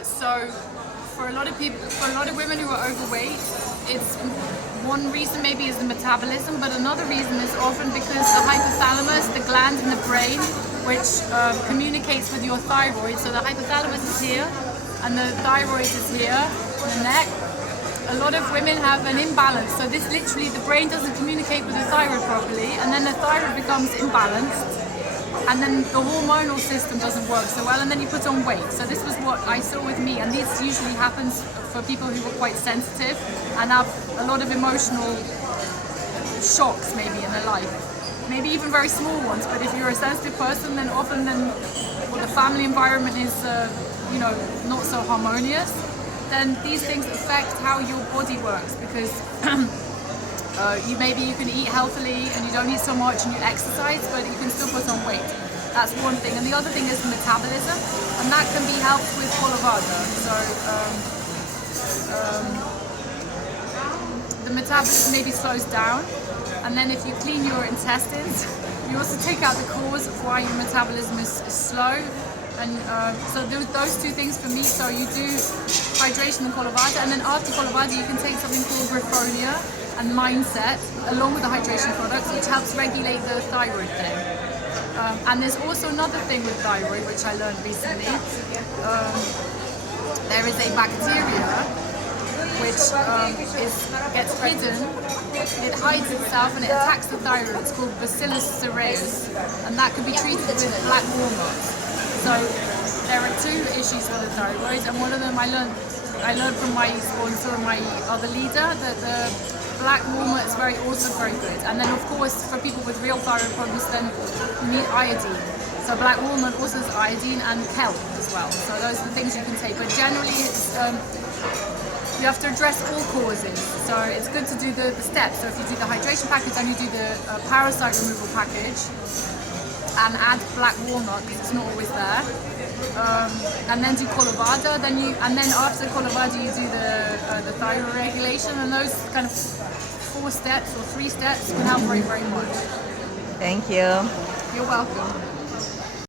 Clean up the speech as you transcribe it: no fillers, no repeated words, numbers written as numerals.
So for a lot of people, for a lot of women who are overweight, it's one reason maybe is the metabolism, but another reason is often because the hypothalamus, the gland in the brain, which communicates with your thyroid. So the hypothalamus is here, and the thyroid is here, in the neck. A lot of women have an imbalance. So this literally, the brain doesn't communicate with the thyroid properly, and then the thyroid becomes imbalanced. And then the hormonal system doesn't work so well, and then you put on weight. So this was what I saw with me, and this usually happens for people who are quite sensitive and have a lot of emotional shocks maybe in their life. Maybe even very small ones, but if you're a sensitive person, then often the family environment is not so harmonious, then these things affect how your body works, because you can eat healthily and you don't eat so much and you exercise, but you can still put on weight. That's one thing. And the other thing is metabolism, and that can be helped with Colavada. So the metabolism maybe slows down, and then if you clean your intestines, you also take out the cause of why your metabolism is slow. And so those two things for me. So you do hydration and Colavada, and then after Colavada you can take something called Griffonia and Mindset along with the hydration products, which helps regulate the thyroid thing. And there's also another thing with thyroid, which I learned recently. There is a bacteria which gets hidden. It hides itself and it attacks the thyroid. It's called Bacillus cereus, and that can be treated with black walnut. So there are two issues with the thyroid, and one of them I learned from my sponsor and my other leader, that the black walnut is also very good. And then of course for people with real thyroid problems, then you need iodine. So black walnut also has iodine, and kelp as well. So those are the things you can take. But generally it's you have to address all causes. So it's good to do the steps. So if you do the hydration package and you do the parasite removal package, and add black walnut because it's not always there, and then do Colavada, and then after Colavada you do the thyroid regulation, and those kind of 4 steps or 3 steps can help very, very much. Thank you. You're welcome.